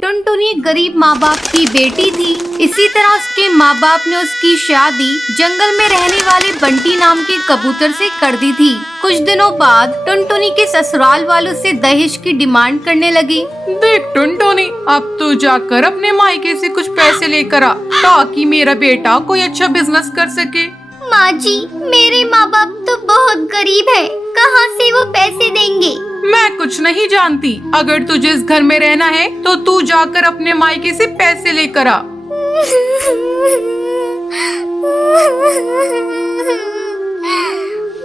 टुनटुनी एक गरीब माँ बाप की बेटी थी। इसी तरह उसके माँ बाप ने उसकी शादी जंगल में रहने वाले बंटी नाम के कबूतर से कर दी थी। कुछ दिनों बाद टुनटुनी के ससुराल वालों से दहेज की डिमांड करने लगी। देख टुनटुनी, अब तू जाकर अपने मायके से कुछ पैसे लेकर आ ताकि मेरा बेटा कोई अच्छा बिजनेस कर सके। माँ जी, मेरे माँ बाप तो बहुत गरीब है, कहाँ से वो पैसे देंगे? मैं कुछ नहीं जानती। अगर तुझे इस घर में रहना है तो तू जाकर अपने मायके से पैसे लेकर आ।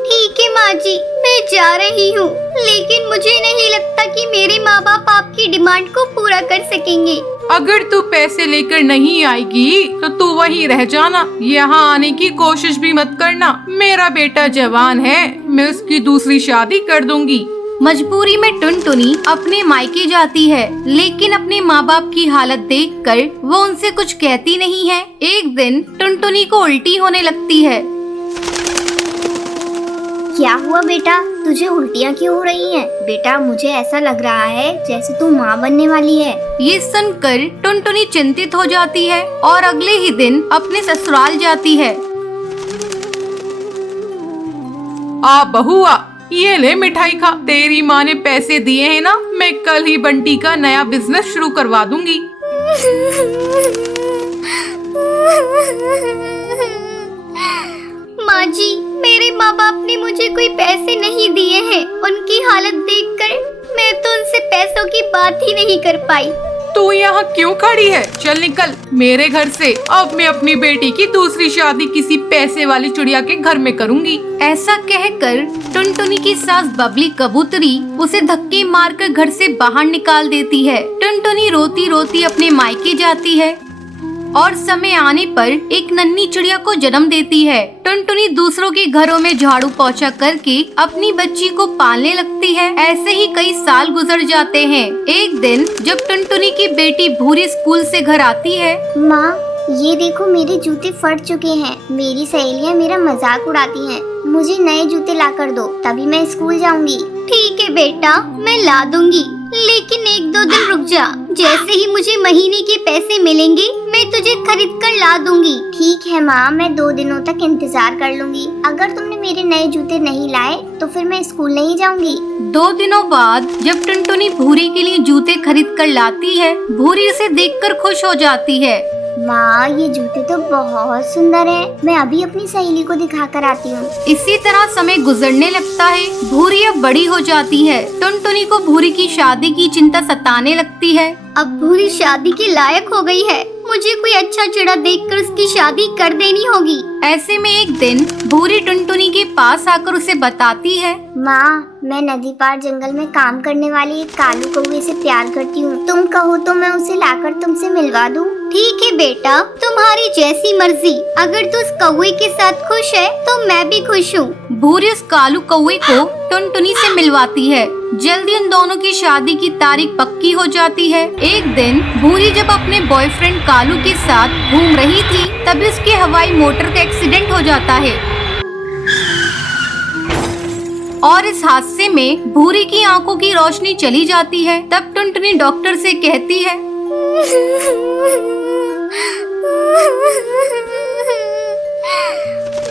ठीक है माँ जी, मैं जा रही हूँ, लेकिन मुझे नहीं लगता कि मेरे माँ बाप आपकी डिमांड को पूरा कर सकेंगे। अगर तू पैसे लेकर नहीं आएगी तो तू वहीं रह जाना, यहाँ आने की कोशिश भी मत करना। मेरा बेटा जवान है, मैं उसकी दूसरी शादी कर दूंगी। मजबूरी में टुनटुनी अपने मायके जाती है, लेकिन अपने माँ बाप की हालत देखकर वो उनसे कुछ कहती नहीं है। एक दिन टुनटुनी को उल्टी होने लगती है। क्या हुआ बेटा, तुझे उल्टियाँ क्यों हो रही हैं? बेटा मुझे ऐसा लग रहा है जैसे तू माँ बनने वाली है। ये सुनकर टुनटुनी चिंतित हो जाती है और अगले ही दिन अपने ससुराल जाती है। आ बहुआ, ये ले मिठाई खा। तेरी माँ ने पैसे दिए हैं ना, मैं कल ही बंटी का नया बिजनेस शुरू करवा दूंगी। माँ जी, मेरे माँ बाप ने मुझे कोई पैसे नहीं दिए हैं। उनकी हालत देखकर मैं तो उनसे पैसों की बात ही नहीं कर पाई। तू यहाँ क्यों खड़ी है? चल निकल मेरे घर से। अब मैं अपनी बेटी की दूसरी शादी किसी पैसे वाली चिड़िया के घर में करूँगी। ऐसा कहकर टुनटुनी की सास बबली कबूतरी उसे धक्के मारकर घर से बाहर निकाल देती है। टुनटुनी रोती रोती अपने मायके जाती है और समय आने पर एक नन्ही चिड़िया को जन्म देती है। टुनटुनी दूसरों के घरों में झाड़ू पोछा करके अपनी बच्ची को पालने लगती है। ऐसे ही कई साल गुजर जाते हैं। एक दिन जब टुनटुनी की बेटी भूरी स्कूल से घर आती है। माँ, ये देखो मेरे जूते फट चुके हैं। मेरी सहेलियाँ मेरा मजाक उड़ाती हैं। मुझे नए जूते ला कर दो, तभी मैं स्कूल जाऊंगी। ठीक है बेटा, मैं ला दूंगी, लेकिन 1-2 दिन रुक जा। जैसे ही मुझे महीने के पैसे मिलेंगे मैं तुझे खरीद कर ला दूंगी। ठीक है माँ, मैं 2 दिनों तक इंतजार कर लूंगी। अगर तुमने मेरे नए जूते नहीं लाए तो फिर मैं स्कूल नहीं जाऊंगी। 2 दिनों बाद जब टुनटुनी भूरी के लिए जूते खरीद कर लाती है, भूरी उसे देखकर खुश हो जाती है। माँ, ये जूते तो बहुत सुंदर हैं। मैं अभी अपनी सहेली को दिखा कर आती हूँ। इसी तरह समय गुजरने लगता है। भूरी अब बड़ी हो जाती है। टुनटुनी को भूरी की शादी की चिंता सताने लगती है। अब भूरी शादी के लायक हो गई है, मुझे कोई अच्छा चिड़ा देखकर उसकी शादी कर देनी होगी। ऐसे में एक दिन भूरी टुनटुनी के पास आकर उसे बताती है। माँ, मैं नदी पार जंगल में काम करने वाली एक कालू कौवे से प्यार करती हूँ। तुम कहो तो मैं उसे लाकर तुमसे मिलवा दूँ। ठीक है बेटा, तुम्हारी जैसी मर्जी। अगर तू उस कौवे के साथ खुश है तो मैं भी खुश हूँ। भूरी उस कालू कौवे को टुनटुनी से मिलवाती है। जल्दी उन दोनों की शादी की तारीख पक्की हो जाती है। एक दिन भूरी जब अपने बॉयफ्रेंड कालू के साथ घूम रही थी, तभी उसके हवाई मोटर का एक्सीडेंट हो जाता है और इस हादसे में भूरी की आंखों की रोशनी चली जाती है। तब टुनटुनी डॉक्टर से कहती है।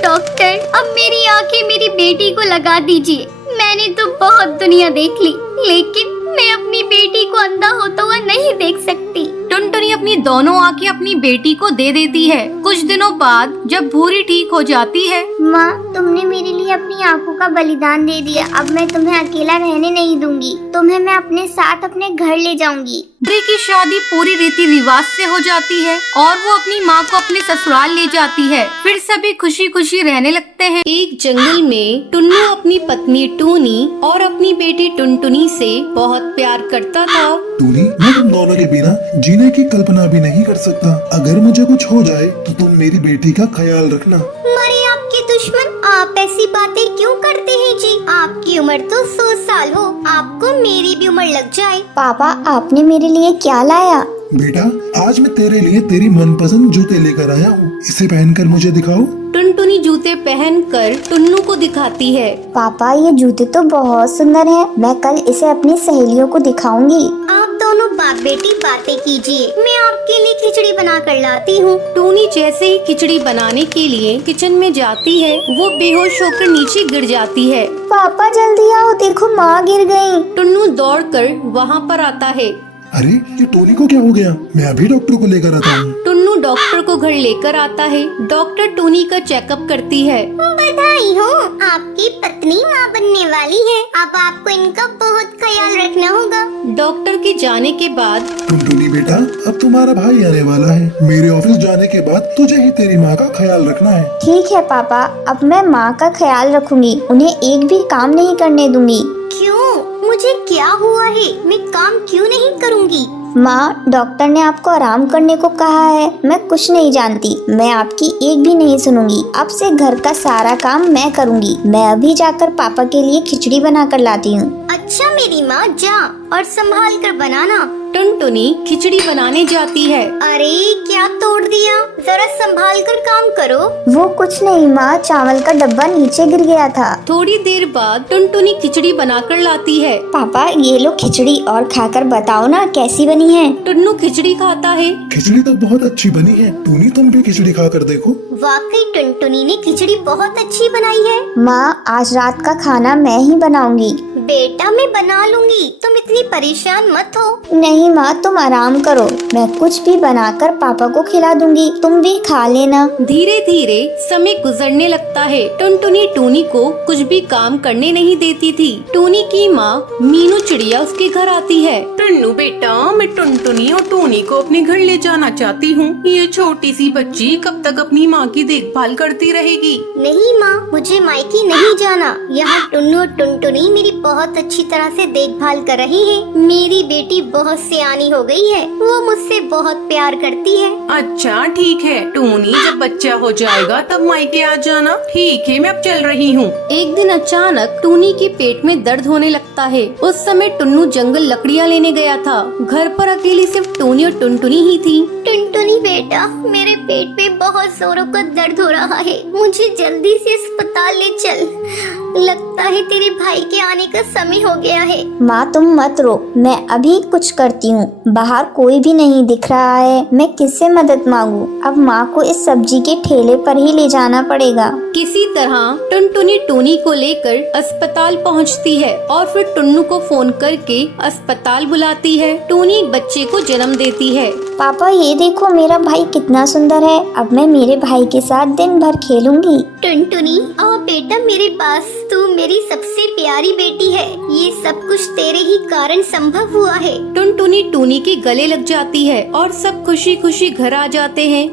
डॉक्टर, अब मेरी आंखें मेरी बेटी को लगा दीजिए। मैंने तो बहुत दुनिया देख ली, लेकिन मैं अपनी बेटी को अंधा होता हुआ नहीं देख सकती। टुनटुनी अपनी दोनों आंखें अपनी बेटी को दे देती है। कुछ दिनों बाद जब भूरी ठीक हो जाती है। माँ, तुमने मेरे लिए अपनी आंखों का बलिदान दे दिया। अब मैं तुम्हें अकेला रहने नहीं दूंगी। तुम्हें मैं अपने साथ अपने घर ले जाऊंगी। भूरी की शादी पूरी रीति रिवाज से हो जाती है और वो अपनी माँ को अपने ससुराल ले जाती है। फिर सभी खुशी खुशी रहने लगते हैं। एक जंगल में टुन्नू अपनी पत्नी टूनी और अपनी बेटी टुनटुनी से बहुत प्यार करता था। टूनी, मैं तुम दोनों के बिना जीने की कल्पना भी नहीं कर सकता। अगर मुझे कुछ हो जाए तो तुम मेरी बेटी का ख्याल रखना। मरे आपके दुश्मन, आप ऐसी बातें क्यों करते हैं जी? आपकी उम्र तो 100 साल हो, आपको मेरी भी उम्र लग जाए। पापा, आपने मेरे लिए क्या लाया? बेटा, आज मैं तेरे लिए तेरी मनपसंद जूते लेकर आया हूँ। इसे पहनकर मुझे दिखाओ। टुनटुनी जूते पहनकर टुन्नू को दिखाती है। पापा ये जूते तो बहुत सुंदर हैं। मैं कल इसे अपनी सहेलियों को दिखाऊंगी। आप दोनों बाप बेटी बातें कीजिए, मैं आपके लिए खिचड़ी बना कर लाती हूँ। टूनी जैसे ही खिचड़ी बनाने के लिए किचन में जाती है, वो बेहोश होकर नीचे गिर जाती है। पापा जल्दी आओ, देखो माँ गिर गयी। टुन्नू दौड़कर वहाँ पर आता है। अरे ये टोनी को क्या हो गया? मैं अभी डॉक्टर को लेकर आता हूँ। टुन्नू डॉक्टर को घर लेकर आता है। डॉक्टर टोनी का चेकअप करती है। बधाई हो, आपकी पत्नी माँ बनने वाली है। अब आपको इनका बहुत ख्याल रखना होगा। डॉक्टर के जाने के बाद टुनटुनी बेटा, अब तुम्हारा भाई आने वाला है। मेरे ऑफिस जाने के बाद तुझे ही तेरी माँ का ख्याल रखना है। ठीक है पापा, अब मैं माँ का ख्याल रखूंगी। उन्हें एक भी काम नहीं करने दूंगी। क्यों? मुझे क्या हुआ है? मैं काम क्यों नहीं करूंगी? माँ, डॉक्टर ने आपको आराम करने को कहा है। मैं कुछ नहीं जानती, मैं आपकी एक भी नहीं सुनूंगी। अब से घर का सारा काम मैं करूंगी। मैं अभी जाकर पापा के लिए खिचड़ी बना कर लाती हूँ। अच्छा मेरी माँ, जा और संभाल कर बनाना। टुनटुनी खिचड़ी बनाने जाती है। अरे क्या तोड़ दिया, जरा संभाल कर काम करो। वो कुछ नहीं माँ, चावल का डब्बा नीचे गिर गया था। थोड़ी देर बाद टुनटुनी खिचड़ी बनाकर लाती है। पापा ये लो खिचड़ी, और खाकर बताओ ना कैसी बनी है। टुन्नू खिचड़ी खाता है। खिचड़ी तो बहुत अच्छी बनी है। टोनी तुम भी खिचड़ी खाकर देखो। वाकई टुनटुनी ने खिचड़ी बहुत अच्छी बनाई है। माँ, आज रात का खाना मैं ही बनाऊंगी। बेटा मैं बना लूंगी, तुम इतनी परेशान मत हो। नहीं माँ, तुम आराम करो, मैं कुछ भी बनाकर पापा को खिला दूंगी, तुम भी खा लेना। धीरे धीरे समय गुजरने लगता है। टुनटुनी टूनी को कुछ भी काम करने नहीं देती थी। टूनी की माँ मीनू चिड़िया उसके घर आती है। टुन्नू बेटा, मैं टुनटुनी और टूनी को अपने घर ले जाना चाहती हूँ। ये छोटी सी बच्ची कब तक अपनी माँ की देखभाल करती रहेगी? नहीं माँ, मुझे मायके नहीं जाना। यहाँ टुन्नू और टुनटुनी मेरी बहुत अच्छी तरह से देखभाल कर रही है। मेरी बेटी बहुत सियानी हो गई है, वो मुझसे बहुत प्यार करती है। अच्छा ठीक है टूनी, जब बच्चा हो जाएगा तब मायके आ जाना। ठीक है, मैं अब चल रही हूँ। एक दिन अचानक टूनी के पेट में दर्द होने लगता है। उस समय टुन्नू जंगल लकड़ियाँ लेने गया था। घर पर अकेली सिर्फ टूनी और टुनटुनी ही थी। टुनटुनी बेटा, मेरे पेट में बहुत जोरों का दर्द हो रहा है, मुझे जल्दी से अस्पताल ले चल। लगता है तेरे भाई के आने का समय हो गया है। माँ तुम मत रो, मैं अभी कुछ करती हूँ। बाहर कोई भी नहीं दिख रहा है, मैं किससे मदद मांगू? अब माँ को इस सब्जी के ठेले पर ही ले जाना पड़ेगा। किसी तरह टुनटुनी टूनी को लेकर अस्पताल पहुंचती है और फिर टुन्नू को फोन करके अस्पताल बुलाती है। टूनी बच्चे को जन्म देती है। पापा ये देखो, मेरा भाई कितना सुंदर है। अब मैं मेरे भाई के साथ दिन भर खेलूंगी। टुनटुनी आओ बेटा मेरे पास, तू मेरी सबसे प्यारी बेटी है। ये सब कुछ तेरे ही कारण संभव हुआ है। टुनटुनी टूनी के गले लग जाती है और सब खुशी खुशी घर आ जाते हैं।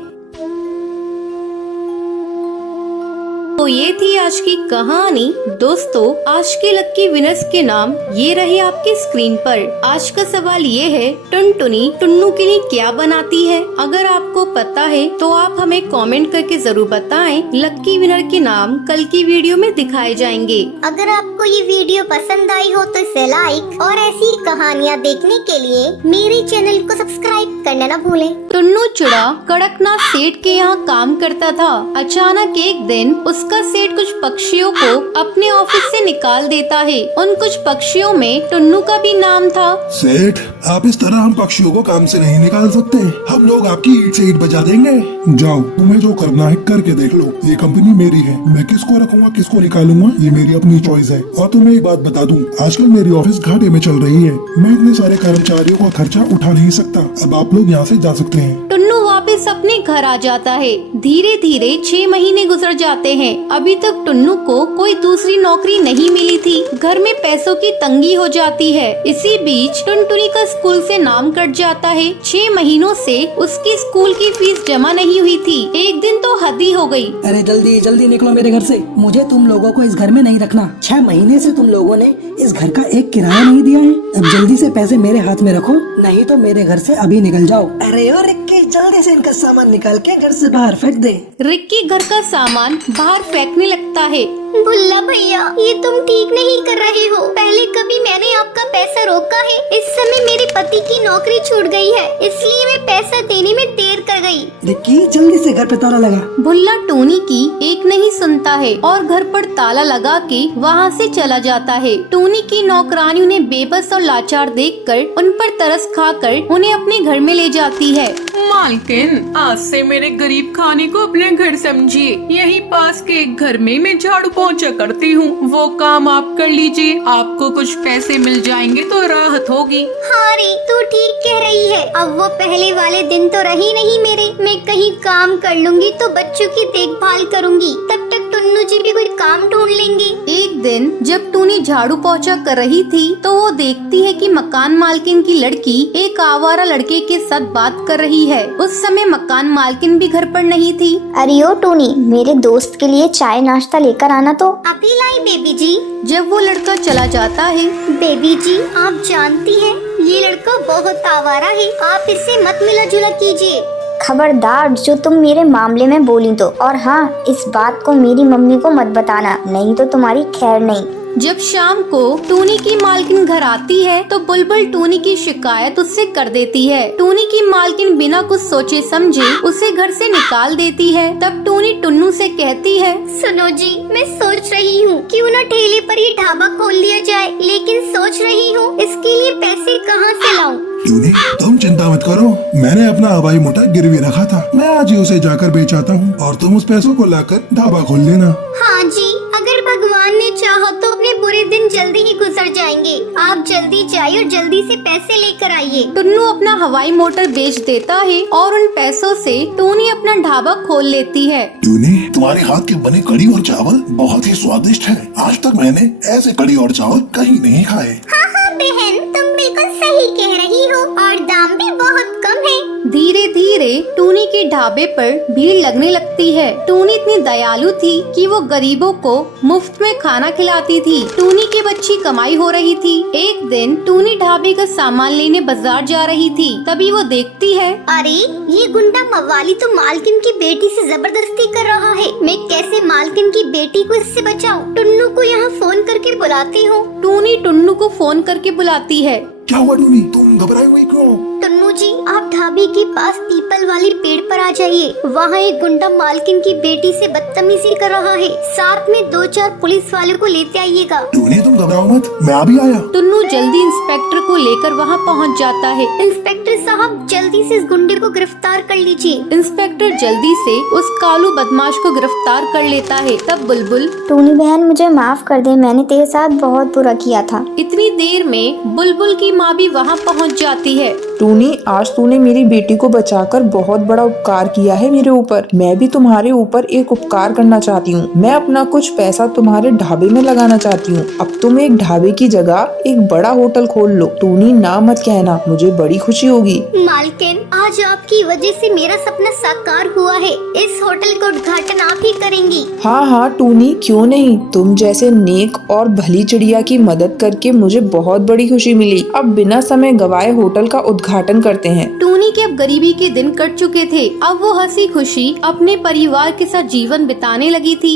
तो ये थी आज की कहानी। दोस्तों, आज के लक्की विनर्स के नाम ये रहे आपके स्क्रीन पर। आज का सवाल ये है, टुनटुनी टुन्नू के लिए क्या बनाती है? अगर आपको पता है तो आप हमें कमेंट करके जरूर बताएं। लक्की विनर के नाम कल की वीडियो में दिखाए जाएंगे। अगर आपको ये वीडियो पसंद आई हो तो इसे लाइक और ऐसी कहानियाँ देखने के लिए मेरे चैनल को सब्सक्राइब करना न भूलें। टुन्नू चिड़ा कड़कनाथ सेठ के यहाँ काम करता था। अचानक एक दिन उसका सेठ कुछ पक्षियों को अपने ऑफिस से निकाल देता है। उन कुछ पक्षियों में टुन्नू का भी नाम था। सेठ, आप इस तरह हम पक्षियों को काम से नहीं निकाल सकते। हम लोग आपकी ईंट से ईंट बजा देंगे। जाओ, तुम्हें जो करना है करके देख लो। ये कंपनी मेरी है, मैं किसको रखूंगा किसको निकालूंगा ये मेरी अपनी चॉइस है। और तुम्हें एक बात बता दूं, आजकल मेरी ऑफिस घाटे में चल रही है। मैं इतने सारे कर्मचारियों का खर्चा उठा नहीं सकता। अब आप लोग यहाँ से जा सकते हैं। टुन्नू वापस अपने घर आ जाता है। धीरे धीरे 6 महीने गुजर जाते हैं। अभी तक टुन्नू को कोई दूसरी नौकरी नहीं मिली थी। घर में पैसों की तंगी हो जाती है। इसी बीच टुनटुनी का स्कूल से नाम कट जाता है। 6 महीनों से उसकी स्कूल की फीस जमा नहीं हुई थी। एक दिन तो हद ही हो गई। अरे जल्दी जल्दी निकलो मेरे घर से, मुझे तुम लोगों को इस घर में नहीं रखना। 6 महीने से तुम लोगों ने इस घर का एक किराया नहीं दिया है। अब जल्दी से पैसे मेरे हाथ में रखो, नहीं तो मेरे घर से अभी निकल जाओ। अरे ओ रिक्की, जल्दी से इनका सामान निकाल के घर से बाहर फेंक दे। रिक्की घर का सामान बाहर फेंकने लगता है। भुल्ला भैया, ये तुम ठीक नहीं कर रहे हो। पहले कभी मैंने आपका पैसा रोका है? इस समय मेरे पति की नौकरी छूट गई है, इसलिए मैं पैसा देने में देर कर गई। रिक्की जल्दी से घर पे ताला लगा। भुल्ला टोनी की एक नहीं सुनता है और घर पर ताला लगा के वहाँ से चला जाता है। टोनी की नौकरानी उन्हें बेबस और लाचार देखकर उन पर तरस खाकर उन्हें अपने घर में ले जाती है। मालकिन, आज से मेरे गरीब खाने को अपने घर समझिए। यहीं पास के एक घर में मैं झाड़ू पोंछा करती हूँ, वो काम आप कर लीजिए। आपको कुछ पैसे मिल जाएंगे तो राहत होगी। हाँ रे, तू ठीक कह रही है। अब वो पहले वाले दिन तो रही नहीं मेरे। मैं कहीं काम कर लूंगी तो बच्चों की देखभाल करूंगी, तब तक टुन्नू जी भी कोई काम ढूंढ लेंगे। एक दिन जब टूनी झाड़ू पोंछा कर रही थी तो वो देखती है कि मकान मालकिन की लड़की एक आवारा लड़के के साथ बात कर रही है। उस समय मकान मालकिन भी घर पर नहीं थी। अरे ओ टोनी, मेरे दोस्त के लिए चाय नाश्ता लेकर आना तो। अभी लाई बेबी जी। जब वो लड़का चला जाता है, बेबी जी, आप जानती हैं ये लड़का बहुत आवारा है, आप इससे मत मिला जुला कीजिए। खबरदार जो तुम मेरे मामले में बोली तो। और हाँ, इस बात को मेरी मम्मी को मत बताना, नहीं तो तुम्हारी खैर नहीं। जब शाम को टूनी की मालकिन घर आती है तो बुलबुल टूनी की शिकायत उससे कर देती है। टूनी की मालकिन बिना कुछ सोचे समझे उसे घर से निकाल देती है। तब टूनी टुन्नू से कहती है, सुनो जी, मैं सोच रही हूँ क्यों न ठेले पर ही ढाबा खोल लिया जाए, लेकिन सोच रही हूँ इसके लिए पैसे कहाँ से लाऊं। टूनी, तुम चिंता मत करो, मैंने अपना हवाई मोटर गिरवी रखा था, मैं आज ही उसे जाकर बेच आता हूँ और तुम उस पैसों को लाकर ढाबा खोल लेना। हाँ जी, अगर भगवान ने चाहा तो अपने बुरे दिन जल्दी ही गुजर जाएंगे। आप जल्दी जाइए और जल्दी से पैसे लेकर आइए। टुन्नू अपना हवाई मोटर बेच देता है और उन पैसों से टूनी अपना ढाबा खोल लेती है। टूनी, तुम्हारे हाथ के बने कड़ी और चावल बहुत ही स्वादिष्ट है। आज तक मैंने ऐसे कड़ी और चावल कहीं नहीं खाए। हाँ हाँ बहन, तुम बिल्कुल सही कह रही हो और दाम भी बहुत कम है। धीरे धीरे टूनी के ढाबे पर भीड़ लगने लगती है। टूनी इतनी दयालु थी कि वो गरीबों को मुफ्त में खाना खिलाती थी। टूनी की अच्छी कमाई हो रही थी। एक दिन टूनी ढाबे का सामान लेने बाजार जा रही थी, तभी वो देखती है, अरे ये गुंडा मवाली तो मालकिन की बेटी से जबरदस्ती कर रहा है। मैं कैसे मालकिन की बेटी को इससे बचाऊं? टुन्नू को यहाँ फोन करके बुलाती हूँ। टूनी टुन्नू को फोन करके बुलाती है। क्या हुआ टूनी, तुम घबराई हुई क्यों? टुन्नू जी, आप ढाबे के पास पीपल वाले पेड़ पर आ जाइए। वहाँ एक गुंडा मालकिन की बेटी से बदतमीजी कर रहा है। साथ में 2-4 पुलिस वालों को लेते आइएगा। टूनी, तुम घबराओ मत, मैं अभी आया। टुन्नू जल्दी इंस्पेक्टर को लेकर वहाँ पहुँच जाता है। इंस्पेक्टर साहब, जल्दी से इस गुंडे को गिरफ्तार कर लीजिए। इंस्पेक्टर जल्दी से उस कालू बदमाश को गिरफ्तार कर लेता है। तब बुलबुल, टूनी बहन, मुझे माफ कर दे, मैंने तेरे साथ बहुत बुरा किया था। इतनी देर में बुलबुल की माँ भी वहाँ पहुँच जाती है। टूनी, आज तूने मेरी बेटी को बचाकर बहुत बड़ा उपकार किया है मेरे ऊपर। मैं भी तुम्हारे ऊपर एक उपकार करना चाहती हूँ। मैं अपना कुछ पैसा तुम्हारे ढाबे में लगाना चाहती हूँ। अब तुम एक ढाबे की जगह एक बड़ा होटल खोल लो। टूनी, ना मत कहना, मुझे बड़ी खुशी होगी। मालकिन, आज आपकी वजह से मेरा सपना साकार हुआ है। इस होटल का उद्घाटन आप ही करेंगी। हाँ हाँ टूनी, क्यों नहीं। तुम जैसे नेक और भली चिड़िया की मदद करके मुझे बहुत बड़ी खुशी मिली। अब बिना समय गवाए होटल का उद्घाटन करते हैं। टूनी के अब गरीबी के दिन कट चुके थे। अब वो हंसी खुशी अपने परिवार के साथ जीवन बिताने लगी थी।